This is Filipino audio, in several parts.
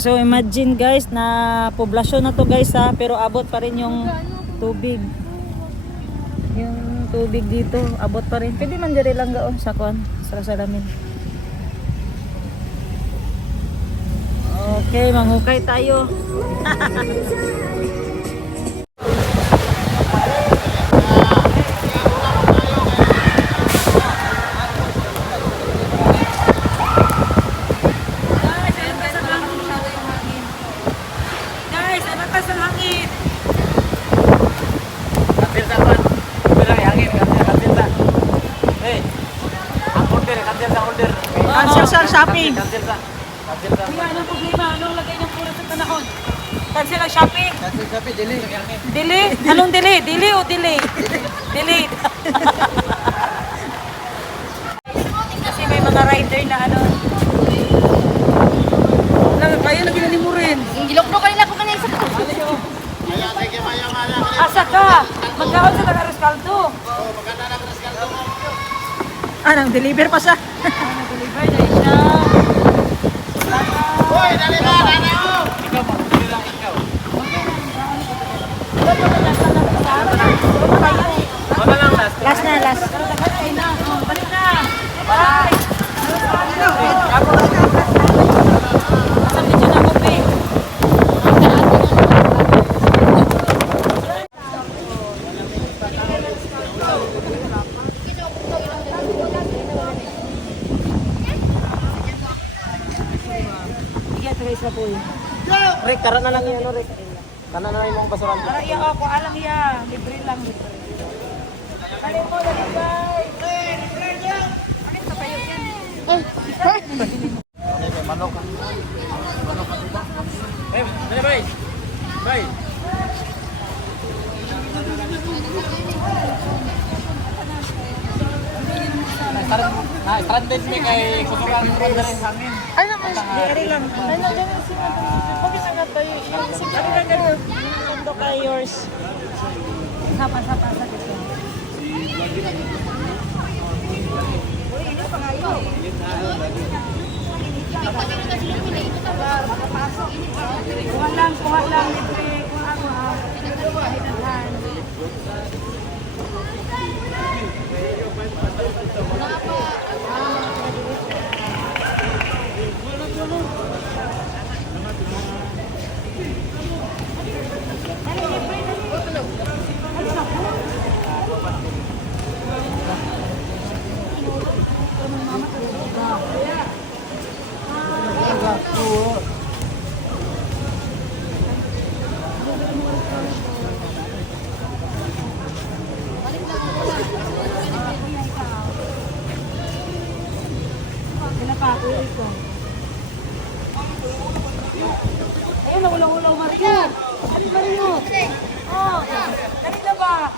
So imagine guys na poblasyon na to guys ha, pero abot pa rin yung tubig. Yung tubig dito abot pa rin. Pwede man diri lang gaon sa kwan, sa salamin. Okay, manghukay tayo. Cancel shopping. Kuya, anong problema? Anong lagay ng puro sa panahon? Cancel ang shopping. Cancel shopping, delay. Delay? Anong delay? Delay o delay? Delay. Kasi may mga rider na ano. Kaya na ginani mo rin. Gilokno kanila ko kanina sa ko. Asa ka? Magkaon sa taga-Rescaldo. Nang deliver pa siya. Nang-deliver na siya. Hoy, dali na, dali mo. Ikaw mo, dali lang ikaw. Wala lang last. Last na, last. Balik na. Bye. Asan medyo na mo, babe? Guys na po yun. Rick, karan na lang yan, Rick. Kanan na lang yung basuran. Para iya ako, alang iya. Libre lang, libre. Dali po, dali guys. Bakit sa payo yan? Manok. Eh, dali bay. Bay. Stranded me kay kusuran ron dali sa amin. Ay naman. Dali lang. Ay na ganun sila. Bakit sangat tayo? Yung sige. Sundo kay yours. Sapa-sapa sa dito. Kuha lang, libre. Kuha ako ha. Ayun, nawulaw-ulaw Mario. Ano Mario? Oh, dali na ba?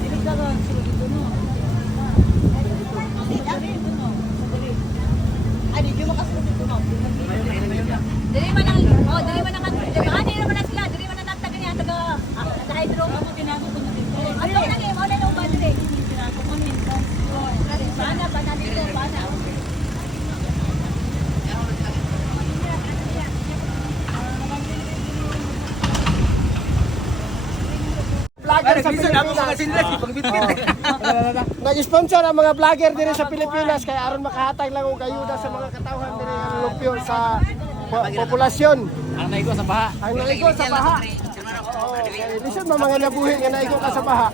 Dilig ka lang, sila dito no. Ay, di mo kasunod dito no. Dili man ang dili man ang dili naman na sila, dili man ang taga niya taga hydro. Ako tinago ko na dito. Ano na kay mo na lang ba dili? Tinago ko nito. Bana bana dito, bana. Vlogger sa Pilipinas. Nag-sponsor ang mga vlogger din sa Pilipinas kaya aron makahatag lang og ayuda sa mga katawhan din ang lupyo sa populasyon. Ang naigo sa baha. Ang naigo sa baha. Lisod mga nabuhi nga naigo ka sa baha.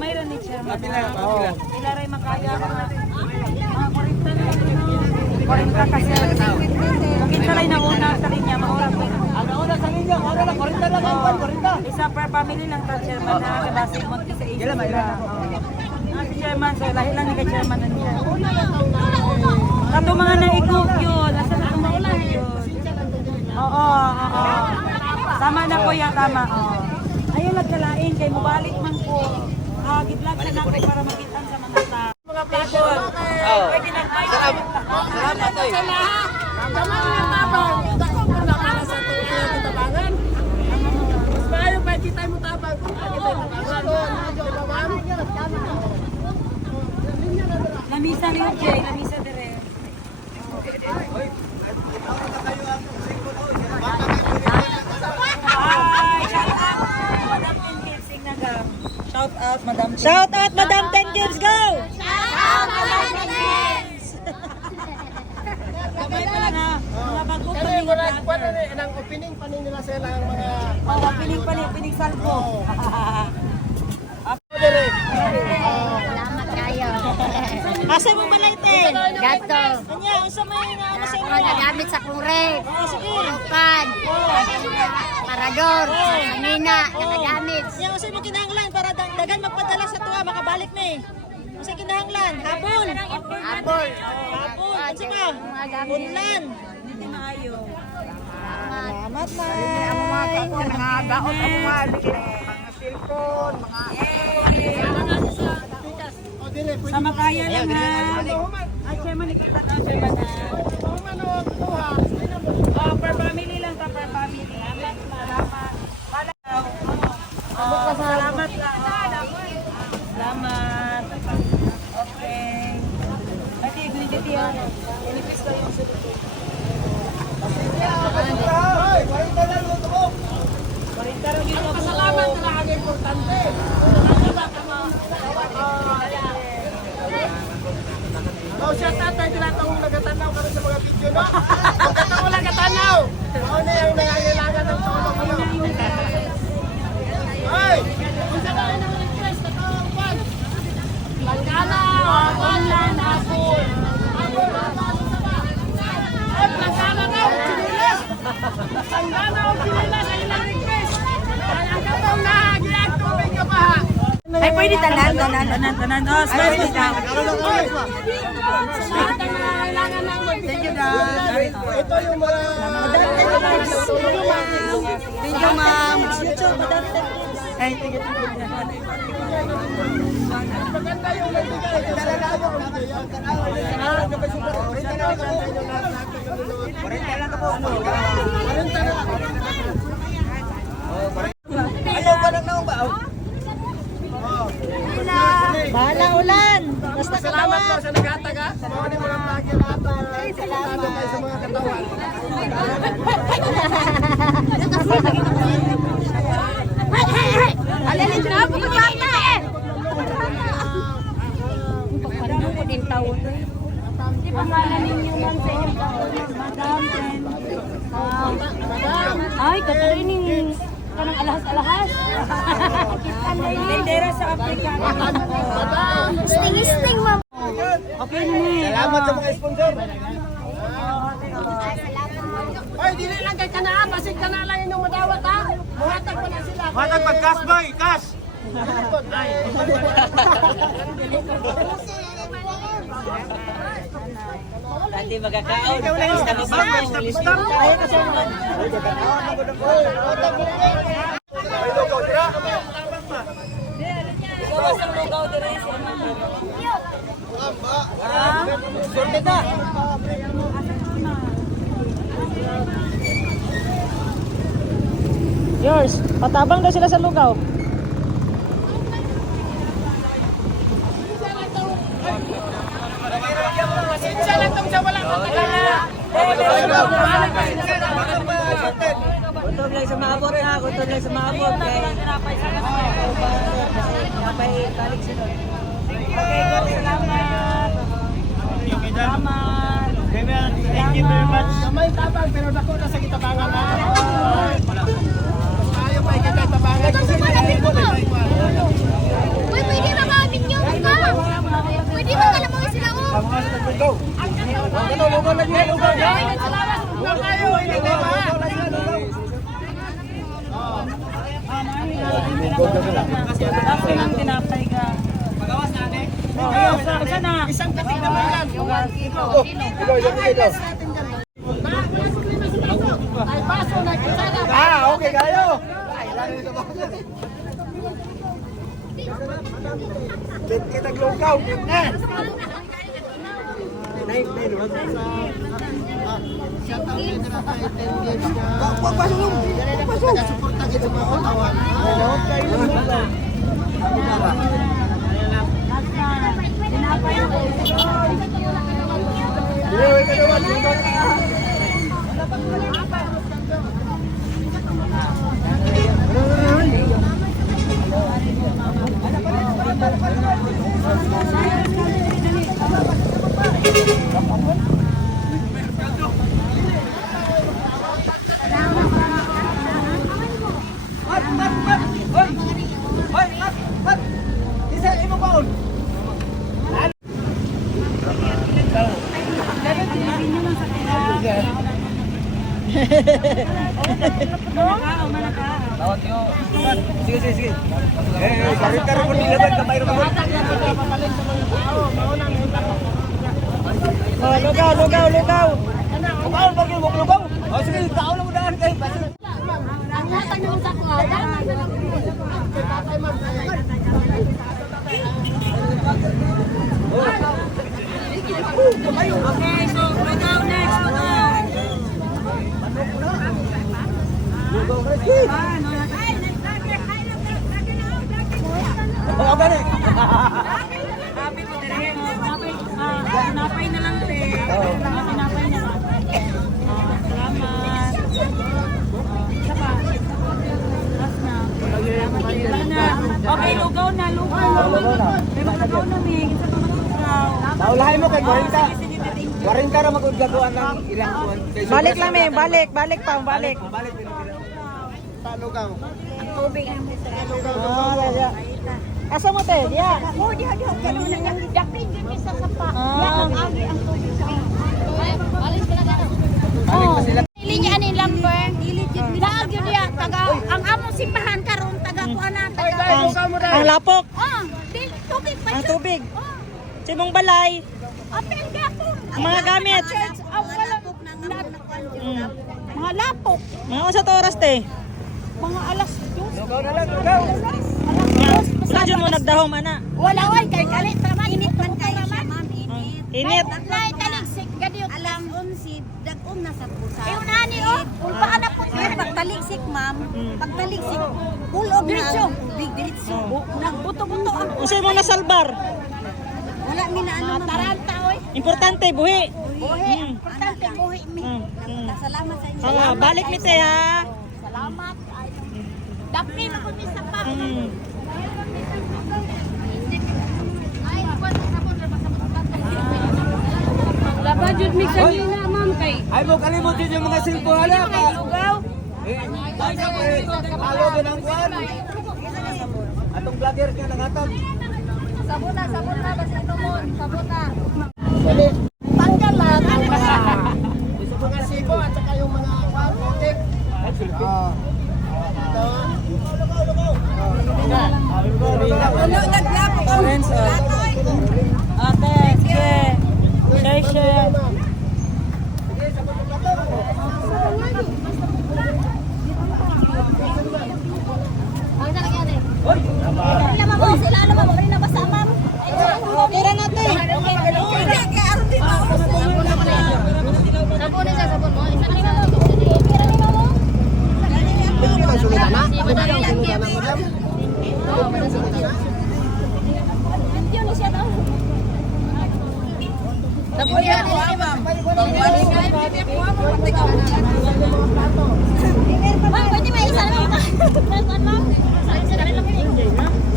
Mayroon ni Chairman. Ilaray makaya ka natin. 40 na lang. 40 kasi. Kung salay na una sa linya, maura ko. Ang una sa linya, ano lang 40 lang ang 40. Isa per family lang ta Chairman na kabasig mo sa age. Si Chairman, so lahi lang ni kay Chairman na niya. Kato mga naikog yun. Asa na itong naikog yun? Oo. Tama na kuya, tama. Ayun nagkalain kay mubalik man ko. Giblag na natin para makita sa mga tao. Mga people. Pwede nag-bike. Salamat ay. Tama na tabang. Dako mo na para sa tuwa ng tabangan. Mas maayo pa kita mo tabang. Lamisa ni Jay, lamisa Madam. Shout out, Madam 10 Gibbs, go! Kamay pa lang ha. Mga bago pa Kaya wala nang opening pa nila sila ng mga pining salpo. Salamat kayo. Asa mo malayte? Gato. Kanya, usa may nga ano sa Ako inyo. nagamit sa kurek. Oh, sige. Upan. Parador. Kanina. Nagagamit. Kanya, usa mo kinahanglan para dagan magpadala sa tuwa makabalik ni. Usa kinahanglan, habol. Apple. Habol, ano ba? Unlan. Hindi maayo. Salamat, Nay. Nangabaot ang mga cellphone, mga Sa makaya lang ha. Ay, Chairman, ikita na, Chairman ha. Per family lang ta, per family. Salamat. Salamat lang. Salamat. Okay. Ati, guliti yan. Ilipis ko yung sulito. salamat na ang importante. Oh, siya tatay tinatawag nagatanaw ka rin sa mga video, no? Pagkatawag nagatanaw! Ano na yung nangangailangan ng tulong mo? Ay! Kung siya na yung request na kawan! Langana, online, apple. Apple, ay, langana na, chinilas. Langana o chinilas, ay ilang request. Ay, ang katong nahagian, tubig ka pa ha. Ay, pwede tanan. Oh, smile mo daw. Lahat ang nangangailangan ng Thank you, Dad. Ito yung mga... Thank you, ma'am. YouTube, Madam. Ay, thank you. Maganda yung nagbigay. Talaga yung Bahala ulan. Basta Salamat po sa naghatag ha. Sa mga vlogger lahat na salamat kayo sa mga katawan. Alin na ako pagkata eh. Pagkano ko din taon. Di pangalan ninyo man sa inyong Ay, katuloy ning kanang alahas-alahas. Tendera sa Africa. Sting-sting ma'am. Okay na ni. Salamat sa mga sponsor. Ay, dili lang kay kanaa, basig ka na lang inyong madawat ha. Muhatag pa na sila. Matag pag-cash boy, cash! Dati magkakaon. Lista. Ayun na siya. Ikaw sa lugaw dire sa Sorte ta. Yours, patabang daw sila sa lugaw. Pasensya lang tong sa walang katagala. Kutog lang sa maabot na, kutog lang sa maabot. Napay balik sila. Okay, go. Salamat. Salamat. Thank you very much. May tabang pero dako na sa kitabangan na. Ayaw pa ikagay tabangan. Uy, pwede ba ba ninyo ka? Pwede ba ka lamang sila o? Lugaw lagi, lugaw. Salamat kayo, hindi ba? Kasi nang tinapay ka. Magawas na, ne? Oo, na. Isang kating na yan. Ay, paso na kita na. Ah, okay kayo. Kita lugaw. Sige. Kari-kari mo nilaban ka mayroon mo. Oh, lugaw. Kumaon ba yung lugaw? Oh, sige, tao lang mo daan kayo. Okay, so lugaw next, Oh, gani. Happy po dire. Napay na lang te. Napay na lang. Salamat. Isa pa. Last na. Okay, lugaw na. May lugaw na, Mig. Isa pa lugaw. Paulahin mo kay 40. 40 ra magudgaguan ng ilang buwan. Balik lang, Mig. Balik pa. Balik. Lugaw. Tubig ang Asa mo te? Diya. Oh, diha kano na yang dapin gyud sa sapa. Ya ang agi ang tubig sa. Oh, linya ani lumber. Daag gyud diha taga ang among simbahan karon taga kuana taga. Ang lapok. Oh, di tubig pa. Ang tubig. Simong balay. Apil gapon. Ang mga gamit. Ang wala mga lapok. Mga unsa to oras te? Mga alas 2. Lugaw na lang, lugaw. Sa dyan mo nagdahom, ana. Wala oy kay kalit man init man kay ma'am Init. Lain taligsik gadi alam si dagom na sa pusa. Eh unani oh, kung paano po pagtaligsik ma'am, pagtaligsik ulog diretso, big diretso. Nagbuto-buto ang Unsa mo nasalbar? wala mi na ano taranta oy. Importante buhi. Buhi, importante buhi mi. Salamat sa inyo. Balik mi te ha. Salamat. Dapli na ko mi sa pa. Laba jud mi kanina ma'am kay. Ay mo kalimot yun yung mga cellphone hala ka. Lugaw. Ay sa palo din ang kuan. Atong vlogger nga nangatag. Sabuna basta ito mo. Sabuna. Tanggal lahat ang mga sibo at saka yung mga tip. Friends, ate, sige. Share. Tira natin.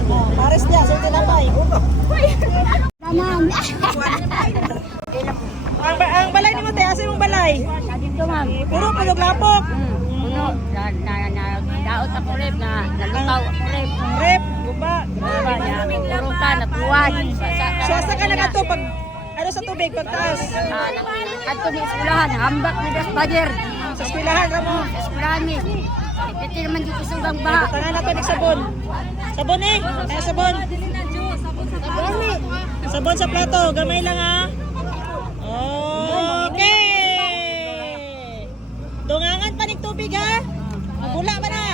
Pares niya, sa tinapay. Ang balay ni mo te, asa yung balay? Dito ma'am. Puro pulog lapok. Puno. Daot ako rep na nalutaw ako rep. Ang rep, guba. Diba niya? Purutan at buwan. So asa ka na to pag ano sa tubig pagtaas? Ato ni eskwelahan, hambak ni Das Bajer. Sa eskwelahan ra mo. Eskwelahan ni. Ipiti naman dito sugang baha. Tangan na to ni sabon. Sabon eh. Ay sabon. Sabon sa plato, gamay lang ha. Okay. Dungangan pa ning tubig ha. Bula ba na?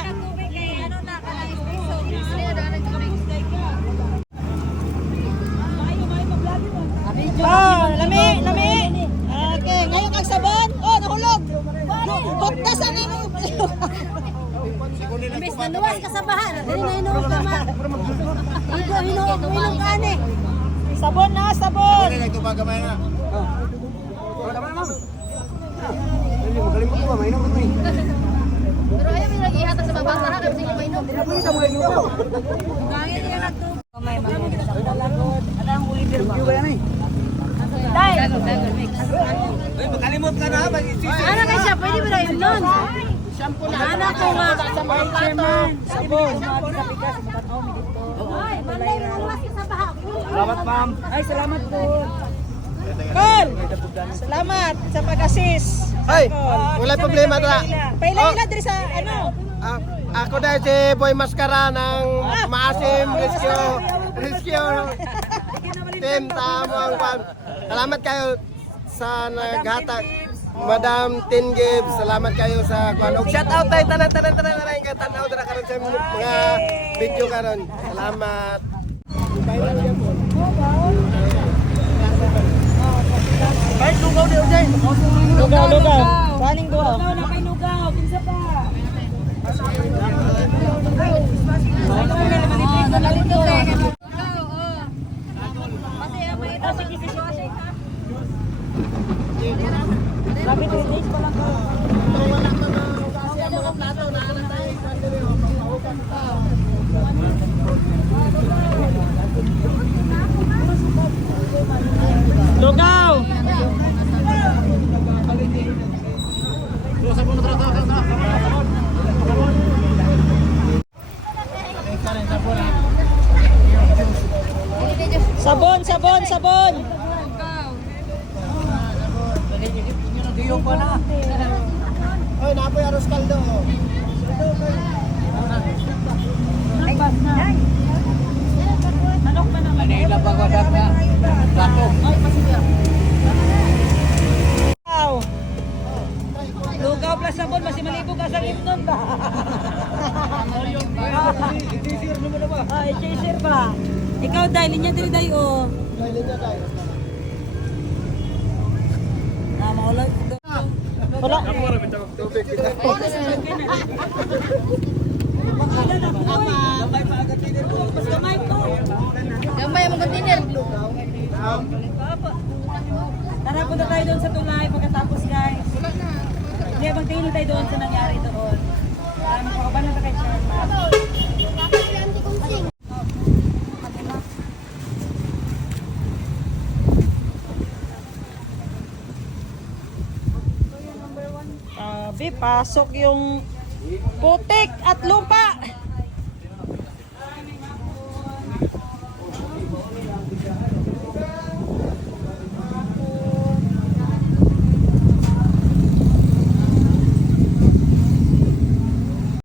Oh, lami. Okay, ngayon kang sabon. Oh, nahulog. Buktas ang imong. Miss, naluwas ka sa baha. Dili na inuog ka ma. Hinuog ka ni. Sabon na, sabon. Ito ba gamay na? Pero ayaw mo lagi hata sa baba. Sarap kasi yung mainom. Ay makalimot ka na ba? Ano na siya? Pwede mo na yun nun? Shampoo na. Anak ko nga. Chairman, sabon. Ay, manday mo naluwas ka sa baha. Salamat ma'am. Ay, salamat po. Col! Salamat sa pag-assist. Ay, wala problema na. Paila-ila diri sa ano? Ako dahil si Boy Mascara ng Maasim Rescue Team Tamang Kwan. Salamat kayo sa naghatag. Madam Tin Gibbs, salamat kayo sa kwan. Og shout out tayo tanan nga tanaw dira karon sa mga video karon. Salamat. Kahit lugaw di Ujay. Lugaw. Kaning lugaw. Lugaw na kay lugaw. Kinsa pa? Sabi ko, days pa lang ko. Lugaw! Sabon! Oy, napoy aros kaldo. Manok pa naman. Manila pa ko na. Lakong. Lugaw plus sabon, masih malibog ka sa limnon ba? I-chaser ba? Ikaw dahil, linya diri dayo. Linya tayo. Maulat. Wala. Gamay mo container. Tara, punta tayo doon sa tulay pagkatapos guys. Hindi, magtingin tayo doon sa nangyari doon. Makakaban na kay Chairman. Pasok yung putik at lupa.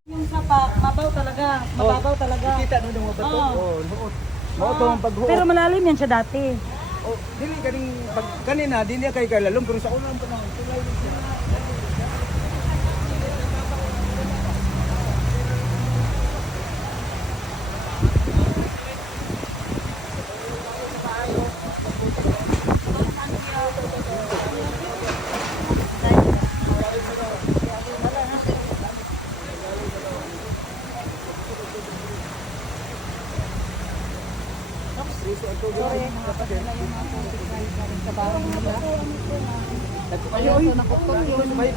Yung sapa, mababaw talaga. Kita no ng mga bato. Oh, nuot. Mao to ang paghuot. Pero malalim yan siya dati. Oh, dili kaning pag kanina dili kay kalalom pero sa unang panahon tulay din siya.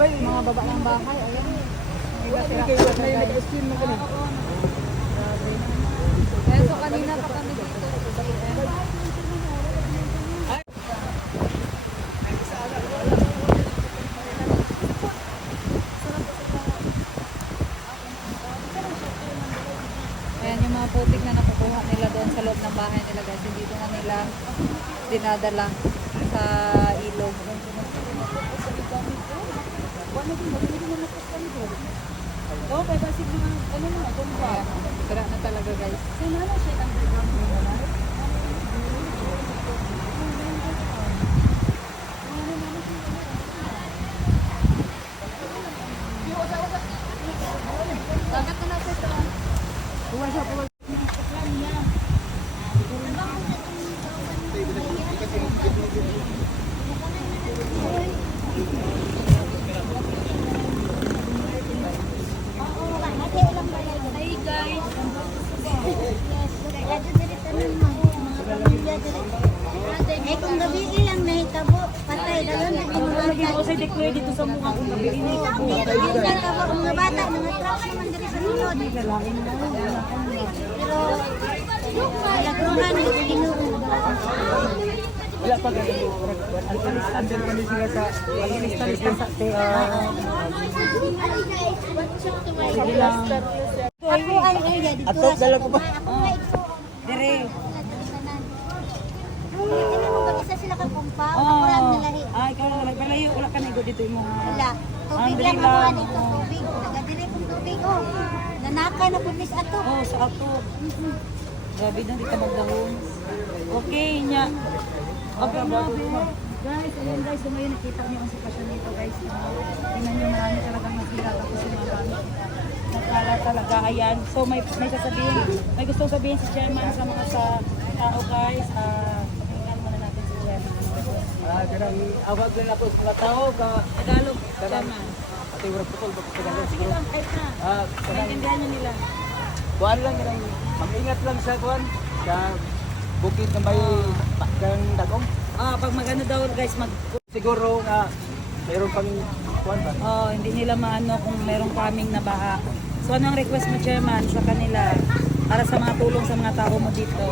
Mga baba ng bahay, ayan. So kanina pa kami dito. Ayan yung mga putik na nakukuha nila doon sa loob ng bahay nila guys. Hindi na nila dinadala sa ilog. Oo, kaya kasi ano na, tumba. Sira na talaga guys. Sino na siya ang underground mo na? Bakit na natin ito? Hi guys. Eh kung gabi ilang nahitabo, patay dayon na Lagi ko sa declare dito sa mukha kung gabi ini. Nahitabo ang mga bata, mga truck naman diri sa sunod. Pero lagrungan ni Ginoo. Wala pa ganito. Andun man din sila sa Lista sa te. Sige lang. Ako ang area dito. Atok dala ko ba? Dire. Hindi mo mag-isa sila kagumpa, Oh. kurang nalahi. Ay, ikaw lang nagpalayo. Wala ka na dito mo. Wala. Tubig Andre lang lang, ako dito, oh. tubig. Nagadiri kong tubig, oh. Naka na pulis ato. Oh, sa ato. Grabe na, di ka magdahon. Okay, niya. Okay, grabe. Guys, ayun guys, so ngayon nakita niyo ang sitwasyon nito guys. Tingnan niyo, marami talagang nasira. Tapos yung mga gamit. Nakala talaga, ayan. So may sasabihin, may gustong sabihin si Chairman sa mga tao guys. Pakinggan muna natin si Chairman. Kanang awag din ako sa mga tao ka Tagalog, Chairman. ati urang putol ba Ah, Tagalog sige siguro. lang, kahit na. Kanang Maintindihan niyo nila. kuan lang kanang mag-ingat lang sa kuan sa bukid na may kang dagong. Pag magano daw guys, Siguro nga mayroon pang kuan ba. hindi nila maano kung merong kaming na baha. So ano ang request mo, Chairman, sa kanila para sa mga tulong sa mga tao mo dito?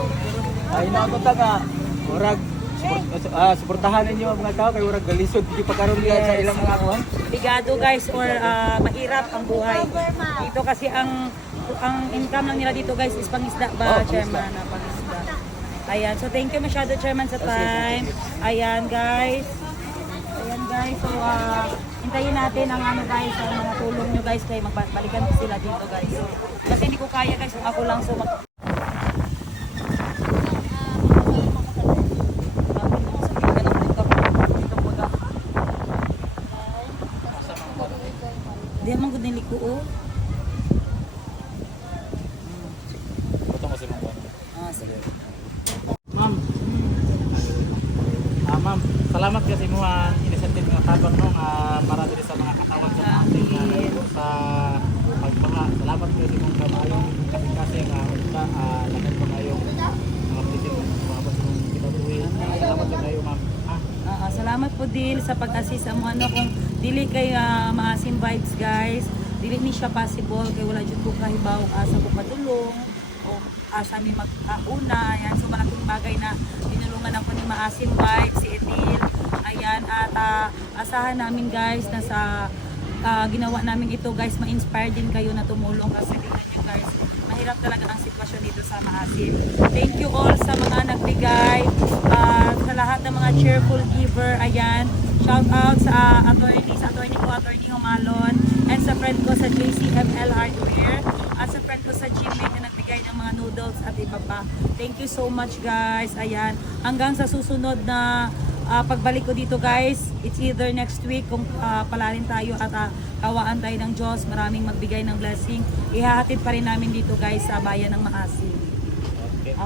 Ay nakunta ka murag suportahan ninyo ang mga tao kay murag galisod di pa karon diha sa ilang mga kuan. Bigado guys or mahirap ang buhay. Dito kasi ang income lang nila dito guys is pangisda ba, Chairman? Pangisda. Ayan, so thank you masyado, Chairman, sa time. Ayan guys. So hintayin natin ang ano guys, ang mga tulong nyo guys kay magbalikan ko sila dito guys. Kasi hindi ko kaya guys kung ako lang so Di man gud niliko oh. Sige. Ma'am. Ma'am, salamat kasi mo ang initiative nga tabang no para diri sa mga katawan sa mga ating sa pagbaha. Salamat kasi mong kamayong kasi nga unta lahat pa kayong mga presidente mga basong kinabuhi. Salamat kayo ma'am. Salamat po Dil sa pag-assist mo ano kung dili kay maasim vibes guys. Dili ni siya possible kay wala jud ko kahibaw asa ko patulong o asa mi mag-una. Yan so malaking bagay na tinulungan ako ni Maasim Vibes si Etil. Ayan at asahan namin guys na sa ginawa namin ito guys ma-inspire din kayo na tumulong kasi tingnan nyo guys mahirap talaga ang sitwasyon dito sa Maasim. Thank you all sa mga nagbigay sa lahat ng mga cheerful giver. Ayan, shout out sa attorney ko, Attorney Humalon, and sa friend ko sa JCML Hardware at sa friend ko sa Gmate na nagbigay ng mga noodles at iba pa. Thank you so much guys. Ayan, hanggang sa susunod na pagbalik ko dito guys, it's either next week kung palarin tayo at kawaan tayo ng Diyos, maraming magbigay ng blessing, ihahatid pa rin namin dito guys sa bayan ng Maasim.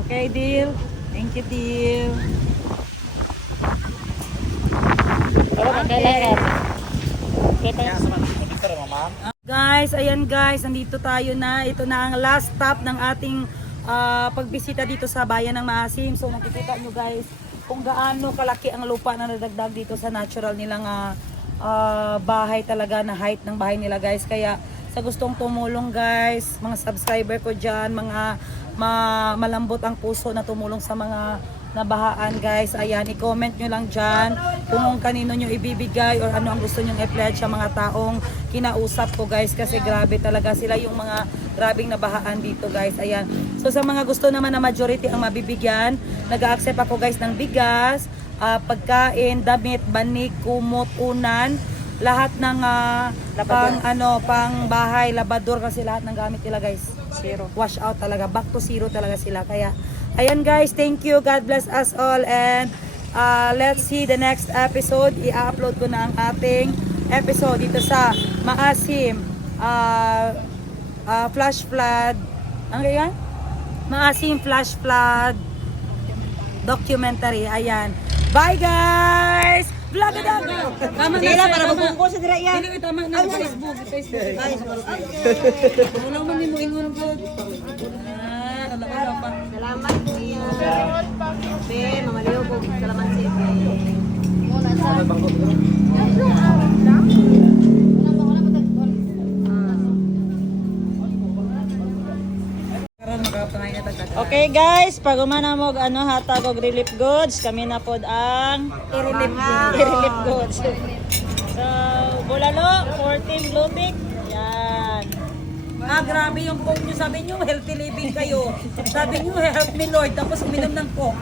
Okay, deal? Thank you, deal. Guys, ayan guys, nandito tayo na. Ito na ang last stop ng ating pagbisita dito sa bayan ng Maasim. So nakikita nyo guys kung gaano kalaki ang lupa na nadagdag dito sa natural nilang bahay talaga, na height ng bahay nila guys. Kaya sa gustong tumulong guys, mga subscriber ko dyan, mga malambot ang puso na tumulong sa mga nabahaan guys, ayan, i-comment nyo lang dyan kung kanino nyo ibibigay or ano ang gusto nyo i-pledge sa mga taong kinausap ko guys, kasi grabe talaga sila yung mga grabing nabahaan dito guys. Ayan, so sa mga gusto naman na majority ang mabibigyan, nag-accept ako guys ng bigas, pagkain, damit, banig, kumot, unan, lahat ng pang bahay, labador, kasi lahat ng gamit nila guys zero, wash out talaga, back to zero talaga sila. Kaya ayan guys, thank you, God bless us all, and let's see the next episode. I-upload ko na ang ating episode dito sa Maasim flash flood, ano yan? Maasim flash flood documentary. Ayan, bye guys, vlog na tama na para magbungko sa dira yan. Dili tama na sa Facebook. Wala man ni mo ingon vlog. Salamat kuya. Be, mamaliw ko. Salamat si Muna sa. Okay guys, pag umana mo hatag og relief goods, kami na pod ang i-relief goods. So, bulalo, 14 Lubik. Yan. Grabe yung coke nyo. Sabi nyo, healthy living kayo. Sabi nyo, help me Lord. Tapos uminom ng coke.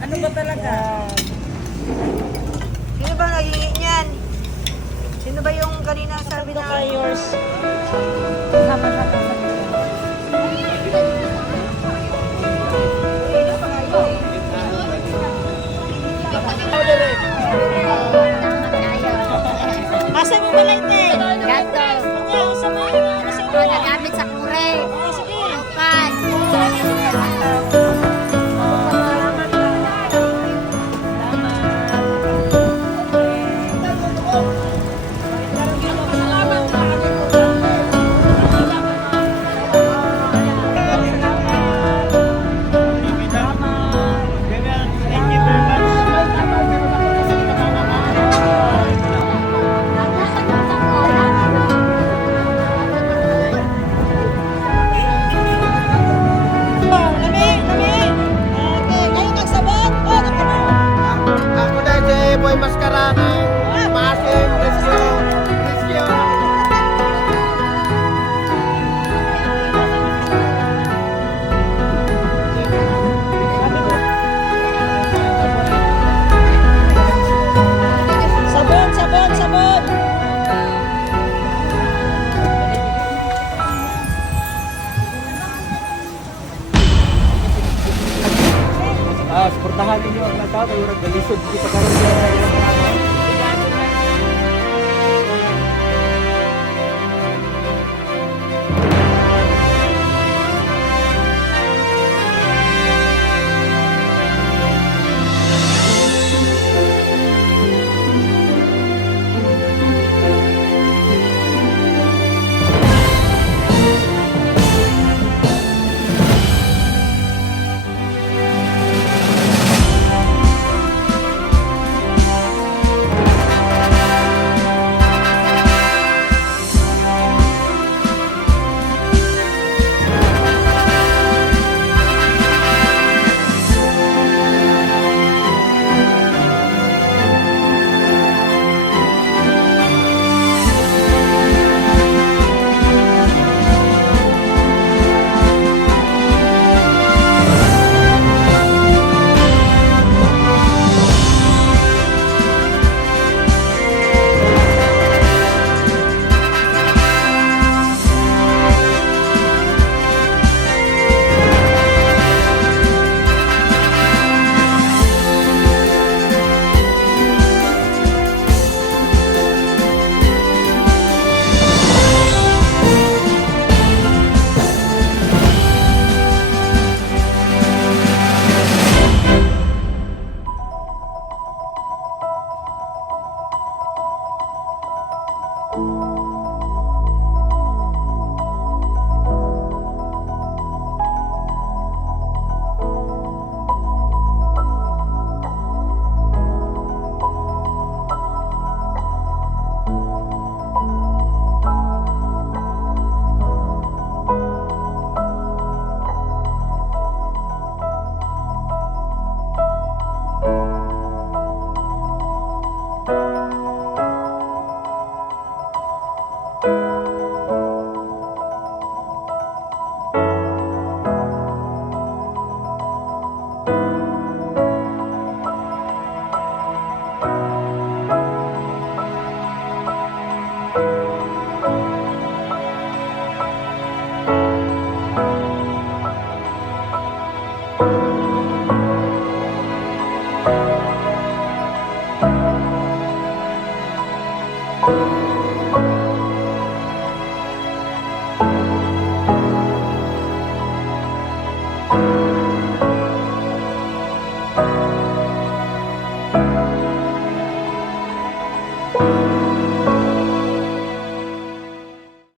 Ano ba talaga? Sino ba naging niyan? Sino ba yung kanina sabi na? Yours. suportahan ninyo ang mga tao kay murag galisod di pagkaroon diya sa ilang mga kuhan.